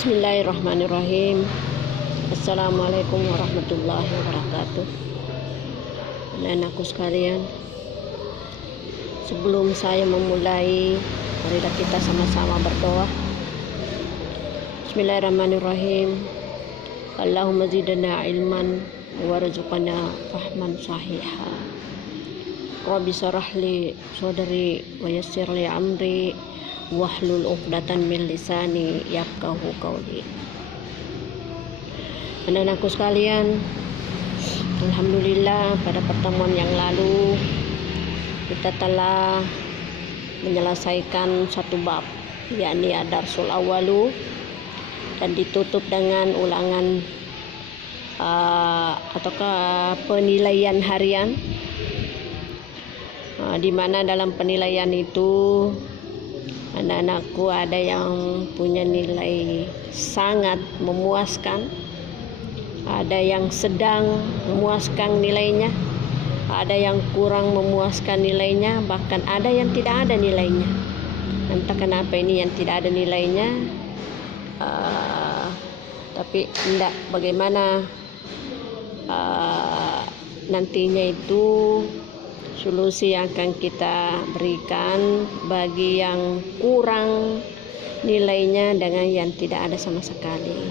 Bismillahirrahmanirrahim. Assalamualaikum warahmatullahi wabarakatuh. Anak-anakku sekalian, sebelum saya memulai, marilah kita sama-sama berdoa. Bismillahirrahmanirrahim. Allahumma zidna ilman warzuqna fahman sahiha. Rabbi shrah li sadri wa yassir li amri wahlul 'uqdatan min lisani yafqahu qawli. Anak-anakku sekalian, alhamdulillah pada pertemuan yang lalu kita telah menyelesaikan satu bab, yakni ad-darsul awalu, dan ditutup dengan ulangan ataukah penilaian harian, di mana dalam penilaian itu anak-anakku ada yang punya nilai sangat memuaskan, ada yang sedang memuaskan nilainya, ada yang kurang memuaskan nilainya, bahkan ada yang tidak ada nilainya. Entah kenapa ini yang tidak ada nilainya, tapi tidak bagaimana nantinya itu solusi yang akan kita berikan bagi yang kurang nilainya dengan yang tidak ada sama sekali.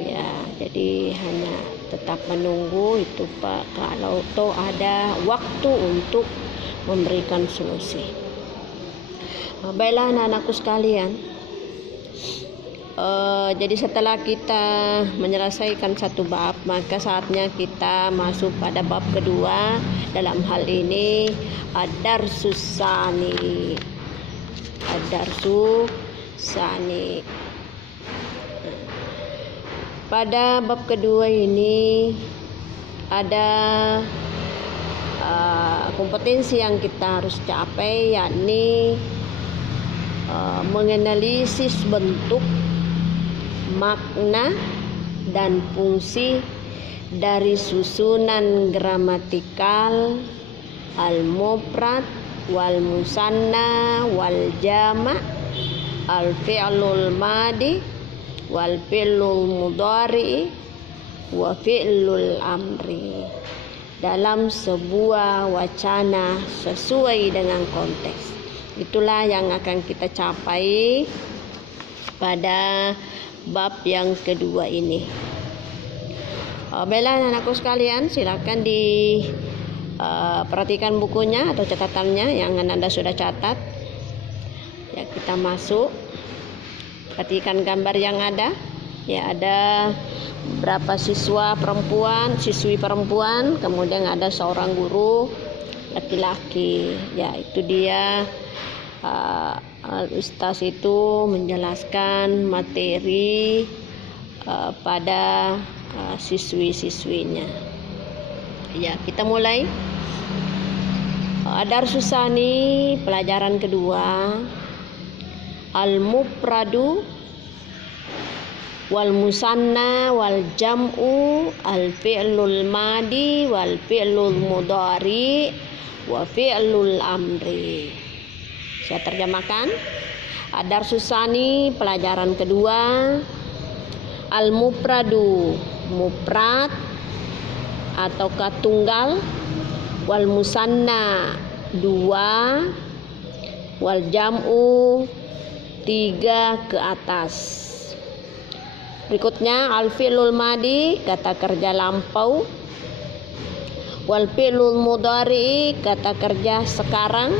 Ya, jadi hanya tetap menunggu itu Pak, kalau toh ada waktu untuk memberikan solusi. Baiklah anak-anakku sekalian, jadi setelah kita menyelesaikan satu bab, maka saatnya kita masuk pada bab kedua. Dalam hal ini ad-darsus tsani. Ad-darsus tsani. Pada bab kedua ini ada kompetensi yang kita harus capai, yakni menganalisis bentuk, makna, dan fungsi dari susunan gramatikal al-mufrad wal musanna wal jama' al fi'lul madi wal fi'lul mudhari wa fi'lul amri dalam sebuah wacana sesuai dengan konteks. Itulah yang akan kita capai pada bab yang kedua ini. Baiklah anak-anakku sekalian, silakan perhatikan bukunya atau catatannya yang Anda sudah catat. Ya, kita masuk. Perhatikan gambar yang ada. Ya, ada berapa siswi perempuan, kemudian ada seorang guru laki-laki. Ya, itu dia Ustaz itu menjelaskan materi pada siswi-siswinya. Ya, kita mulai. Ad-darsus tsani, pelajaran kedua. Al-mufradu wal musanna wal jam'u al fi'lul madi wal fi'lul mudhari wa fi'lul amri. Saya terjemahkan. Ad-darsus tsani, pelajaran kedua. Al-mufradu, mufrad ataukah tunggal, wal musanna, dua, wal jam'u, tiga ke atas. Berikutnya al fi'lul madi, kata kerja lampau, wal fi'lul mudhari, kata kerja sekarang,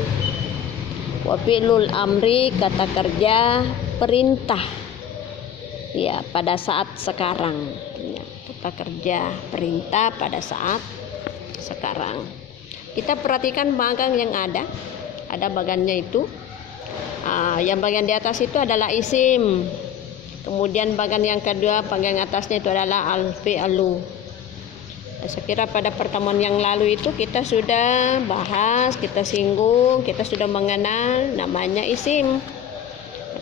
wa fi'lul amri, kata kerja perintah. Ya, pada saat sekarang. Ya, kata kerja perintah pada saat sekarang. Kita perhatikan bagan yang ada. Ada bagannya itu. Yang bagian di atas itu adalah isim. Kemudian bagian yang kedua, bagian atasnya itu adalah al-fi'lu. Saya kira pada pertemuan yang lalu itu kita sudah bahas, kita singgung, kita sudah mengenal namanya isim.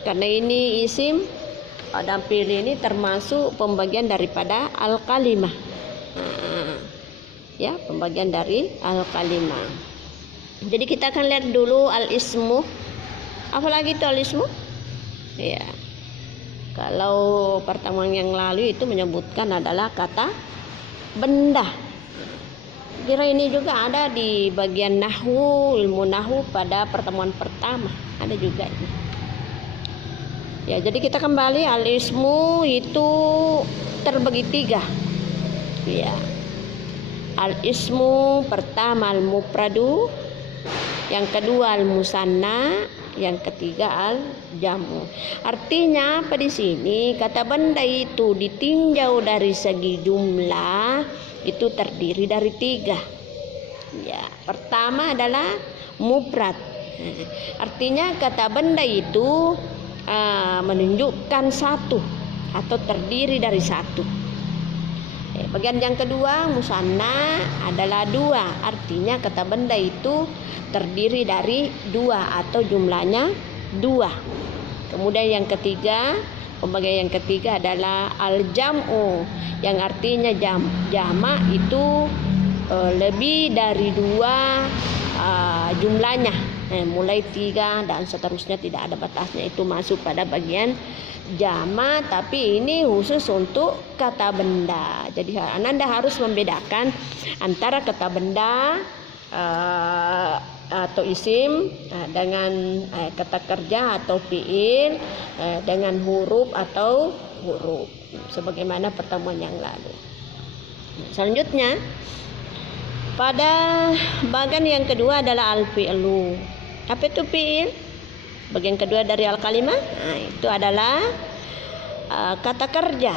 Karena ini isim, dan fi'il ini termasuk pembagian daripada al-kalimah. Ya, pembagian dari al-kalimah. Jadi kita akan lihat dulu al-ismu. Apalagi itu al-ismu? Ya. Kalau pertemuan yang lalu itu menyebutkan adalah kata benda. Kira ini juga ada di bagian nahwu, ilmu nahwu pada pertemuan pertama. Ada juga ini. Ya, jadi kita kembali, al-ismu itu terbagi 3. Ya. Al-ismu pertama al-mufradu, yang kedua al-musanna, yang ketiga al-jamu. Artinya apa di sini? Kata benda itu ditinjau dari segi jumlah itu terdiri dari 3. Ya, pertama adalah mufrad. Artinya kata benda itu menunjukkan satu atau terdiri dari satu. Bagian yang kedua musanna adalah 2. Artinya kata benda itu terdiri dari 2 atau jumlahnya 2. Kemudian yang ketiga, pembagian yang ketiga adalah al-jam'u, yang artinya jamak itu lebih dari 2 jumlahnya. Mulai 3 dan seterusnya, tidak ada batasnya, itu masuk pada bagian jamak, tapi ini khusus untuk kata benda. Jadi Anda harus membedakan antara kata benda atau isim dengan kata kerja atau fiil dengan huruf atau huruf, sebagaimana pertemuan yang lalu. Selanjutnya pada bagian yang kedua adalah al-fi'lu. Apa itu fi'il? Bagian kedua dari al-kalimah, itu adalah kata kerja.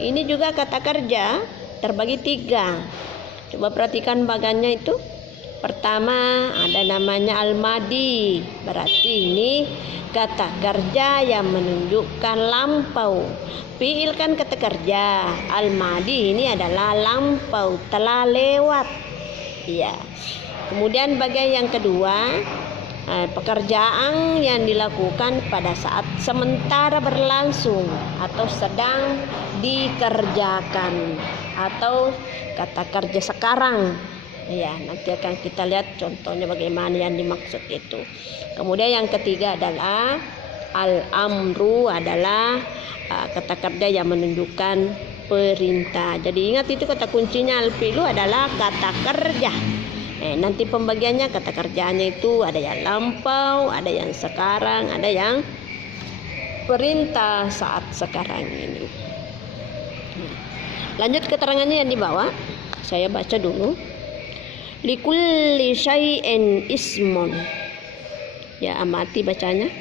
Ini juga kata kerja terbagi 3. Coba perhatikan bagannya itu. Pertama ada namanya al-madi, berarti ini kata kerja yang menunjukkan lampau. Fi'il kan kata kerja, al-madi ini adalah lampau, telah lewat. Ya. Kemudian bagian yang kedua, pekerjaan yang dilakukan pada saat sementara berlangsung atau sedang dikerjakan, atau kata kerja sekarang. Ya, nanti akan kita lihat contohnya bagaimana yang dimaksud itu. Kemudian yang ketiga adalah al-amru, adalah kata kerja yang menunjukkan perintah. Jadi ingat itu kata kuncinya al-fi'lu adalah kata kerja. Nanti pembagiannya kata kerjanya itu ada yang lampau, ada yang sekarang, ada yang perintah saat sekarang ini. Lanjut keterangannya yang di bawah, saya baca dulu. Likulli syai'in ismun. Ya, amati bacanya.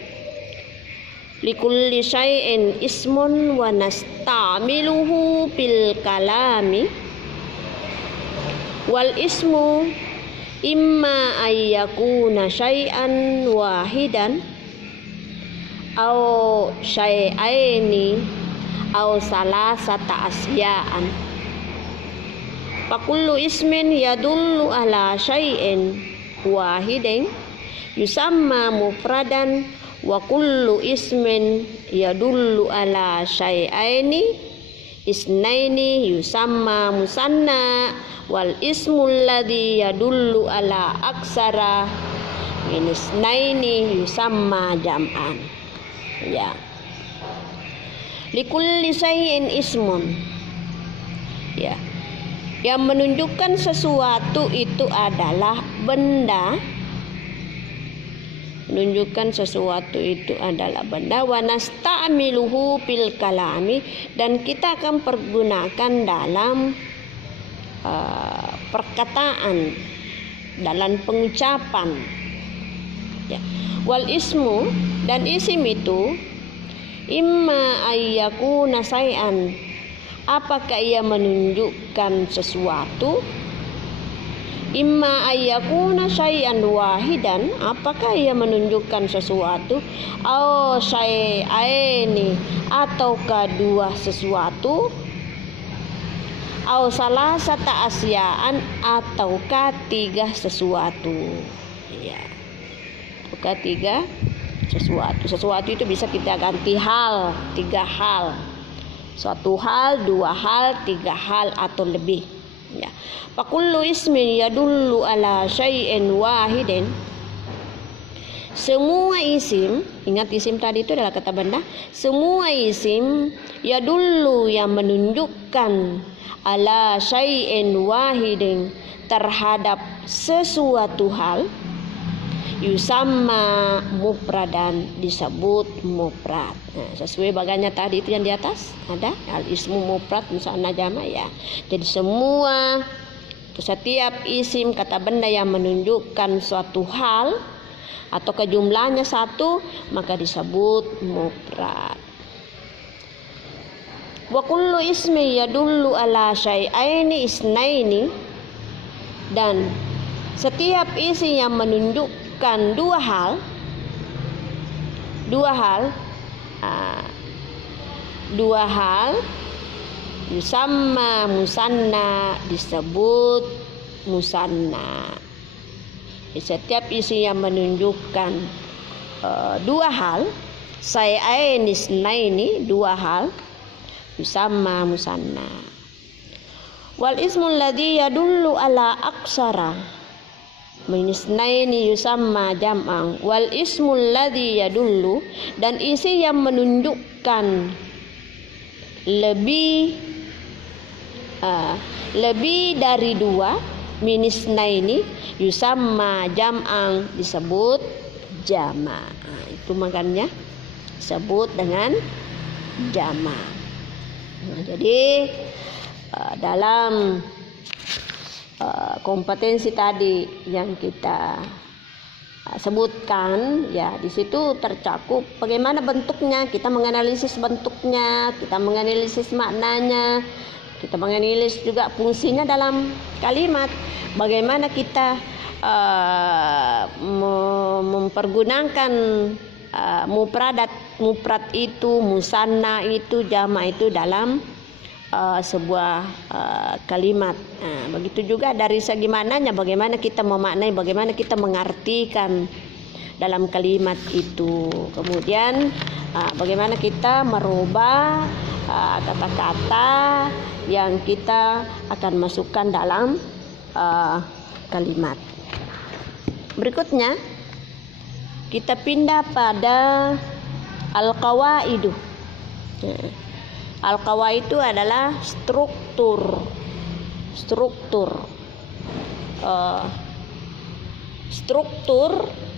Likulli syai'in ismun wa nasta'miluhu bil kalami. Wal ismu imma ayyakuna syai'an wahidan au syai'aini au salasata asya'an. Fakullu ismin yadullu ala syai'in wahidin yusamma mufradan, wa kullu ismin yadullu ala syai'aini isnaini yusamma musanna, wal ismul ladzi yadullu ala aksara min isnaini yusamma jam'an. Ya. Likulli syai'in ismun. Ya. Yang menunjukkan sesuatu itu adalah benda. Menunjukkan sesuatu itu adalah benda. Wa nasta'miluhu fil kalami, dan kita akan pergunakan dalam perkataan, dalam pengucapan. Ya. Wal ismu, dan isim itu imma ayyakuna syai'an, apakah ia menunjukkan sesuatu, imma ayyakuna syai'an wahidan, apakah ia menunjukkan sesuatu, au syai'aini, ataukah 2 sesuatu, au salasata asya'an, ataukah 3 sesuatu. Ya. Ataukah 3 sesuatu. Sesuatu itu bisa kita ganti hal, 3 hal. Suatu hal, 2 hal, 3 hal atau lebih. Ya. Fakullu ismin yadullu ala syai'in wahidin. Semua isim, ingat isim tadi itu adalah kata benda. Semua isim ya dulu yang menunjukkan ala syai'in wahidin terhadap sesuatu hal yusamma mufradan, disebut mufrad. Nah, sesuai baganya tadi itu yang di atas ada al ismu mufrad musanna jama ya. Jadi semua setiap isim kata benda yang menunjukkan suatu hal atau kejumlahnya satu maka disebut mufrad. Wa kullu ismi yadullu ala syai'aini isnaini, dan setiap isim yang menunjukkan dua hal yusamma musanna, disebut musanna. Setiap isim yang menunjukkan dua hal, syai'ain isnaini, dua hal, yusamma musanna. Wal ismul ladzi yadullu ala aksara min isnaini yusamma jam'an. Wal ismul ladzi yadullu, dan isim yang menunjukkan lebih dari dua, minisna ini yusamma jam'an, disebut jama'. Nah, itu makanya disebut dengan jama'. Nah, jadi dalam kompetensi tadi yang kita sebutkan ya, di situ tercakup bagaimana bentuknya, kita menganalisis bentuknya, kita menganalisis maknanya, kita menganalisis juga fungsinya dalam kalimat, bagaimana kita mempergunakan mufrad itu, musanna itu, jama' itu dalam sebuah kalimat. Nah, begitu juga dari segi maknanya, bagaimana kita memaknai, bagaimana kita mengartikan dalam kalimat itu. Kemudian bagaimana kita merubah kata-kata yang kita akan masukkan dalam kalimat. Berikutnya kita pindah pada al-qawaidu. Al-qawaid itu adalah struktur.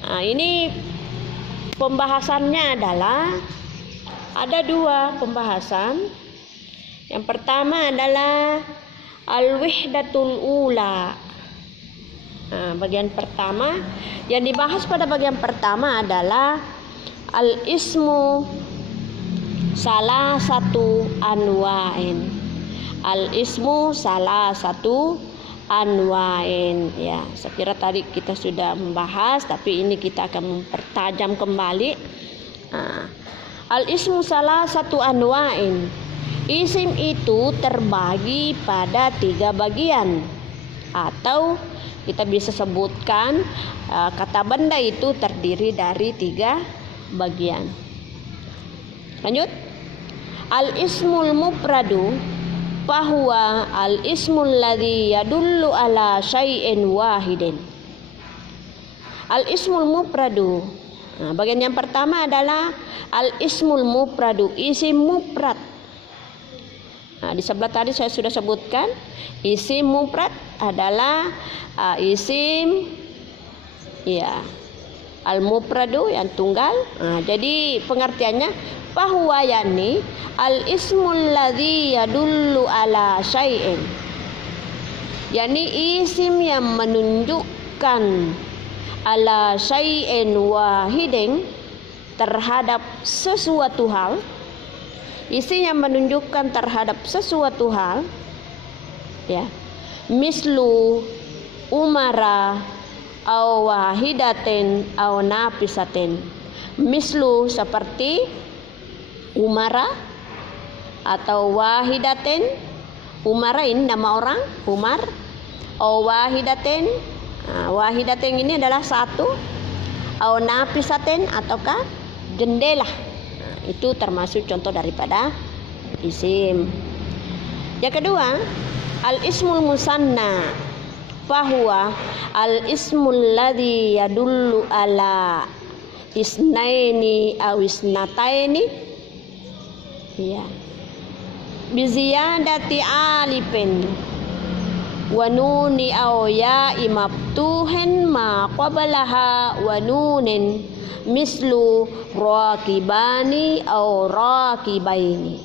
Nah, ini pembahasannya adalah ada dua pembahasan. Yang pertama adalah al-wihdatul ula. Nah, bagian pertama yang dibahas pada bagian pertama adalah al-ismu salah satu anwa'in. Al-ismu salah satu anwa'in. Ya, saya kira tadi kita sudah membahas, tapi ini kita akan mempertajam kembali. Al-ismu salah satu anwa'in. Isim itu terbagi pada 3 bagian, atau kita bisa sebutkan kata benda itu terdiri dari 3 bagian. Lanjut. Al-ismul mufradu fahuwa al-ismul ladzi yadullu ala syai'in wahidin. Al-ismul mufradu. Nah, bagian yang pertama adalah al-ismul mufradu, isim mufrad. Nah, di sebelah tadi saya sudah sebutkan, isim mufrad adalah isim ya al-mufradu yang tunggal. Nah, jadi pengertiannya bahwa yakni al-ismul ladzi yadullu ala syai'in, yakni isim yang menunjukkan ala syai'in wahidin, terhadap sesuatu hal. Isim yang menunjukkan terhadap sesuatu hal ya, mislu umara aw wahidatin aw nafisatin. Mislu seperti umara atau wahidatin. Umara ini nama orang, Umar. Aw wahidatin. Nah, wahidatin ini adalah satu. Aw nafisatin ataukah jendela. Nah, itu termasuk contoh daripada isim. Yang kedua, al-ismul musanna fahuwa al-ismul ladzi yadullu ala isnaini aw isnataini, ya, biziyadati alifin wa nuni aw ya'i maftuhin ma qablaha wa nunin mislu raqibani aw raqibaini.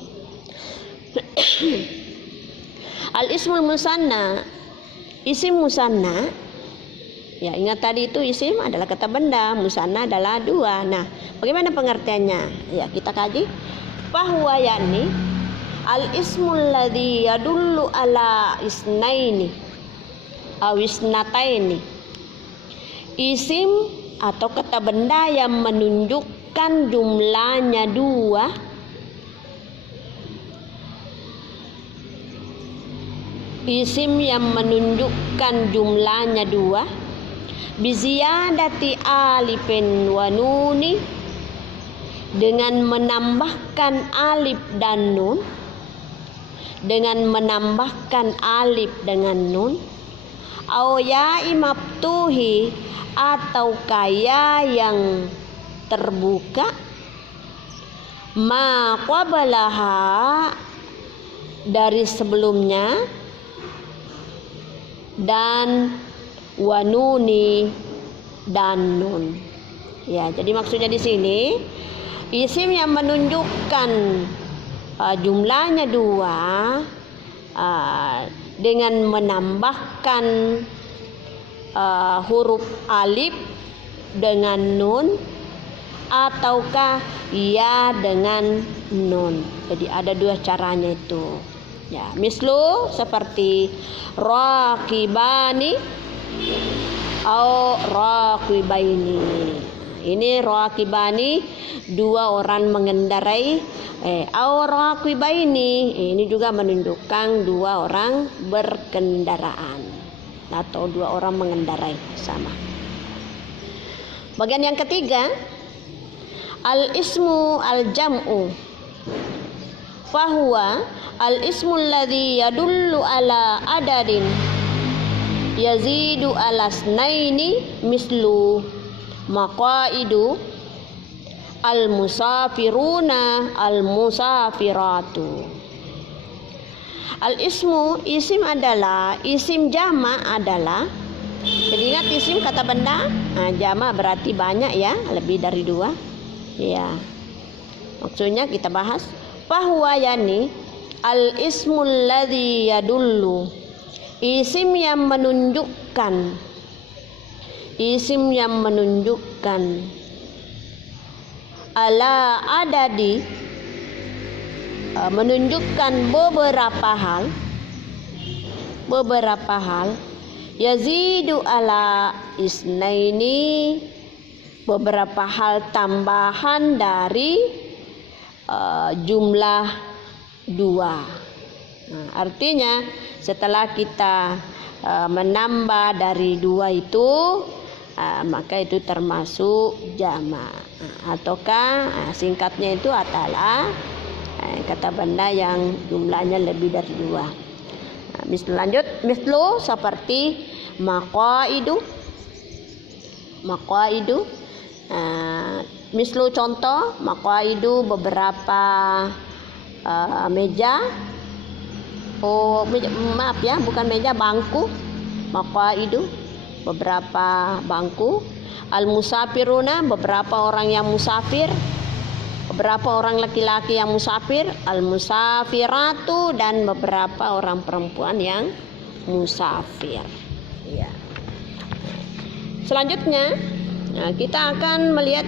Al ismul musanna, isim musanna, ya ingat tadi itu isim adalah kata benda, musanna adalah dua. Nah, bagaimana pengertiannya? Ya kita kaji. Fahuwa yakni al ismul ladzi yadullu ala isnaini aw isnataini, isim atau kata benda yang menunjukkan jumlahnya dua, isim yang menunjukkan jumlahnya dua, biziyadati alifin wa nuni, dengan menambahkan alif dan nun, dengan menambahkan alif dengan nun, au ya'i maftuhi, atau kaya yang terbuka, ma qablaha, dari sebelumnya, dan wanuni, dan nun. Ya, jadi maksudnya di sini isim yang menunjukkan jumlahnya dua dengan menambahkan huruf alif dengan nun, ataukah ya dengan nun. Jadi ada dua caranya itu. Ya, mislu seperti raqibani atau raqibaini. Ini raqibani, dua orang mengendarai, au raqibaini, ini juga menunjukkan dua orang berkendaraan atau dua orang mengendarai, sama. Bagian yang ketiga, al ismu al jam'u, fahuwa al ismu alladhi yadullu ala adadin yazidu ala snaini, mislu maqaidu al musafiruna al musafiratu. Al ismu, isim adalah, isim jama adalah, jadi ingat isim kata benda, jama berarti banyak ya, lebih dari dua. Ya, maksudnya kita bahas. Fahuwa yani al ismul ladzi yadullu, isim yang menunjukkan, isim yang menunjukkan ala adadi, menunjukkan beberapa hal, yazidu ala isnaini, beberapa hal tambahan dari jumlah dua. Nah, artinya setelah kita menambah dari dua itu, maka itu termasuk jama', ataukah singkatnya itu adalah kata benda yang jumlahnya lebih dari dua. Lanjut, mislu seperti maqaidu, maqaidu, mislu contoh, maqaidu beberapa meja, maaf ya, bukan meja, bangku, maqaidu beberapa bangku, al musafiruna beberapa orang yang musafir, beberapa orang laki-laki yang musafir, al musafiratu, dan beberapa orang perempuan yang musafir. Ya. Selanjutnya kita akan melihat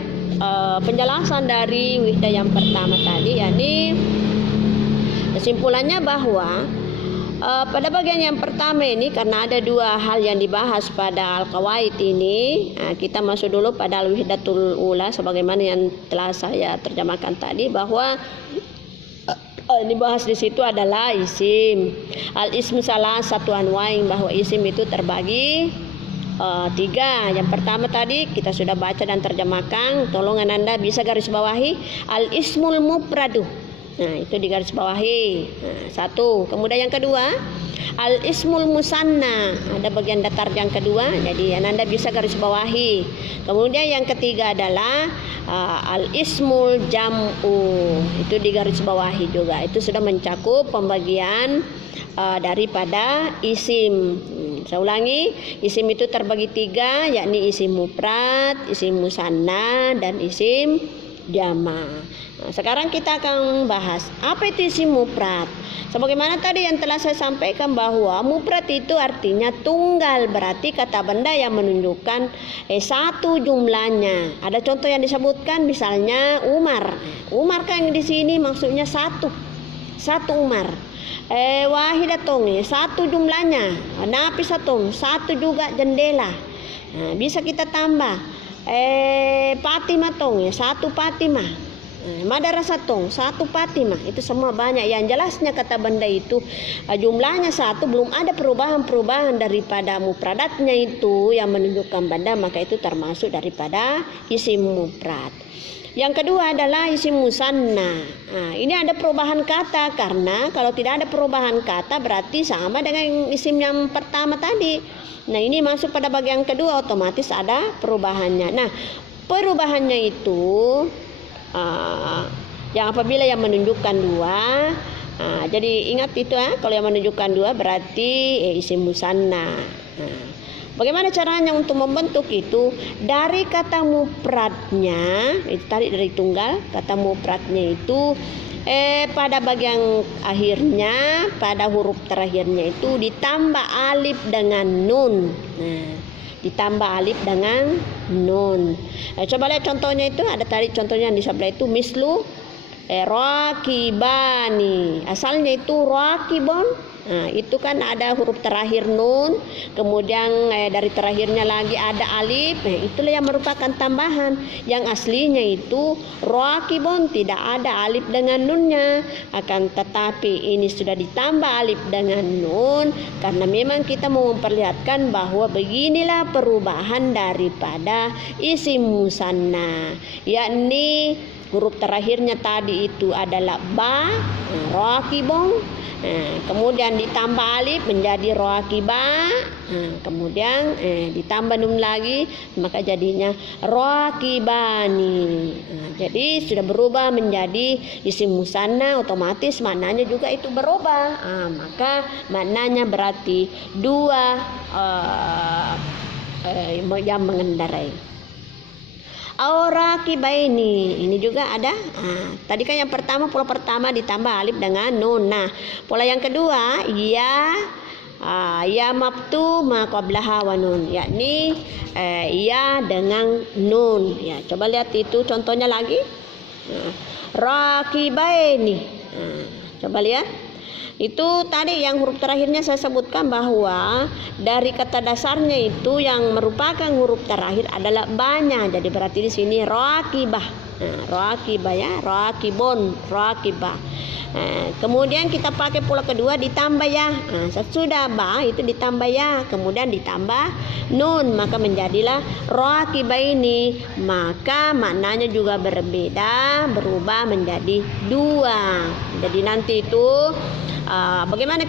penjelasan dari wihda yang pertama tadi, yakni kesimpulannya bahwa pada bagian yang pertama ini, karena ada dua hal yang dibahas pada al-qawaid ini, kita masuk dulu pada al-wihdatul ula sebagaimana yang telah saya terjemahkan tadi, bahwa ini bahas di situ adalah isim. Al-ismu salah satu anwain, bahwa isim itu terbagi tiga. Yang pertama tadi kita sudah baca dan terjemahkan, tolong Anda bisa garis bawahi al-ismul mufradu. Nah, itu di garis bawahi. Nah, satu. Kemudian yang kedua, Al ismul musanna, ada bagian datar yang kedua, jadi Anda bisa garis bawahi. Kemudian yang ketiga adalah al ismul jam'u, itu di garis bawahi juga. Itu sudah mencakup pembagian daripada isim. Saya ulangi, isim itu terbagi tiga, yakni isim mufrad, isim musanna, dan isim jama'. Nah, sekarang kita akan bahas apa itu isim mufrad. Sebagaimana tadi yang telah saya sampaikan bahwa mufrad itu artinya tunggal, berarti kata benda yang menunjukkan satu jumlahnya. Ada contoh yang disebutkan, misalnya Umar. Umar kan di sini maksudnya satu Umar. Wahidatun, satu jumlahnya. Nafisatun, satu juga jendela. Nah, bisa kita tambah. Patimatun, satu Fatimah. Madarasatun, satu Fatimah. Itu semua banyak. Yang jelasnya kata benda itu jumlahnya satu, belum ada perubahan-perubahan daripada mufradatnya itu yang menunjukkan benda, maka itu termasuk daripada isim mufrad. Yang kedua adalah isim musanna. Nah, ini ada perubahan kata, karena kalau tidak ada perubahan kata berarti sama dengan isim yang pertama tadi. Nah, ini masuk pada bagian kedua, otomatis ada perubahannya. Nah, perubahannya itu yang apabila yang menunjukkan dua, jadi ingat itu kalau yang menunjukkan dua berarti isim musanna. Bagaimana caranya untuk membentuk itu? Dari kata mufradnya, itu tadi dari tunggal, kata mufradnya itu pada bagian akhirnya, pada huruf terakhirnya itu ditambah alif dengan nun. Nah, ditambah alif dengan nun. Coba lihat contohnya itu, ada tadi contohnya yang di sebelah itu, mislu rakibani. Asalnya itu rakibon. Nah, itu kan ada huruf terakhir nun, kemudian dari terakhirnya lagi ada alif. Nah, itulah yang merupakan tambahan. Yang aslinya itu rakibon, tidak ada alif dengan nunnya. Akan tetapi ini sudah ditambah alif dengan nun, karena memang kita mau memperlihatkan bahwa beginilah perubahan daripada isim musanna, yakni huruf terakhirnya tadi itu adalah ba, rakibon. Nah, kemudian ditambah alif menjadi rakiba. Nah, kemudian ditambah nun lagi, maka jadinya rakibani. Nah, jadi sudah berubah menjadi isim musanna, otomatis maknanya juga itu berubah. Maka maknanya berarti dua yang mengendarai. Aurakibaini, ini juga ada. Tadi kan yang pertama, pola pertama ditambah alif dengan nun. Nah, pola yang kedua ya mabtu ma qablaha wa nun, yakni ya dengan nun. Ya, coba lihat itu contohnya lagi. Rakibaini. Coba lihat. Itu tadi yang huruf terakhirnya saya sebutkan bahwa dari kata dasarnya itu yang merupakan huruf terakhir adalah banyak. Jadi berarti di sini rakibah. Rakibah ya, rakibon, rakibah. Kemudian kita pakai pola kedua ditambah ya. Sesudah ba itu ditambah ya, kemudian ditambah nun, maka menjadilah rakibah ini. Maka maknanya juga berbeda, berubah menjadi dua. Jadi nanti itu bagaimana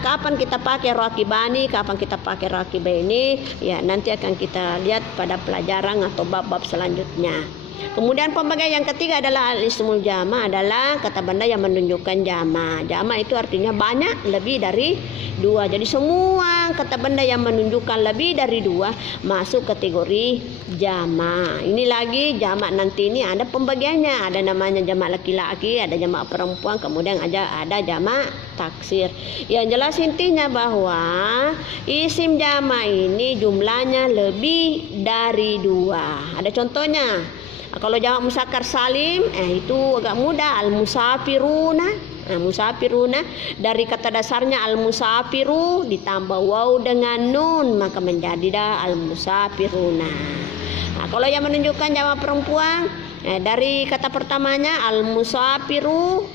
kapan kita pakai rakibani, kapan kita pakai rakibaini, ya nanti akan kita lihat pada pelajaran atau bab-bab selanjutnya. Kemudian pembagian yang ketiga adalah al-ismul jama', adalah kata benda yang menunjukkan jama'. Jama' itu artinya banyak, lebih dari dua. Jadi semua kata benda yang menunjukkan lebih dari dua masuk kategori jama'. Ini lagi jama' nanti ini ada pembagiannya. Ada namanya jama' laki-laki, ada jama' perempuan, kemudian ada jama' taksir. Yang jelas intinya bahwa isim jama' ini jumlahnya lebih dari dua. Ada contohnya. Kalau jamak muzakkar salim itu agak mudah, al-musafiruna. Musafiruna dari kata dasarnya al-musafiru ditambah waw dengan nun, maka menjadi al-musafiruna. Kalau yang menunjukkan jamak perempuan Dari kata pertamanya al-musafiru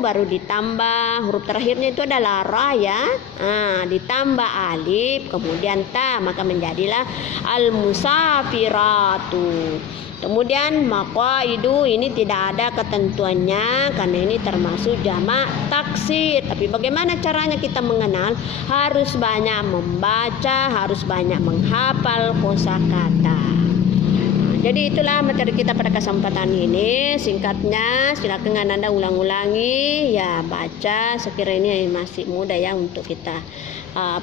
baru ditambah huruf terakhirnya itu adalah ra ya. Ditambah alif kemudian ta, maka menjadilah al-musafiratu. Kemudian maqaidu ini tidak ada ketentuannya karena ini termasuk jamak taksir. Tapi bagaimana caranya kita mengenal? Harus banyak membaca, harus banyak menghafal kosakata. Jadi itulah materi kita pada kesempatan ini. Singkatnya silakan Anda ulang-ulangi ya, baca sekiranya masih mudah ya untuk kita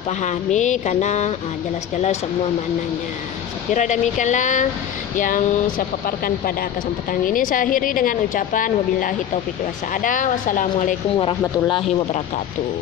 pahami karena jelas-jelas semua maknanya. Saya kira demikianlah yang saya paparkan pada kesempatan ini. Saya akhiri dengan ucapan wabillahi taufiq wa sa'adah. Wassalamualaikum warahmatullahi wabarakatuh.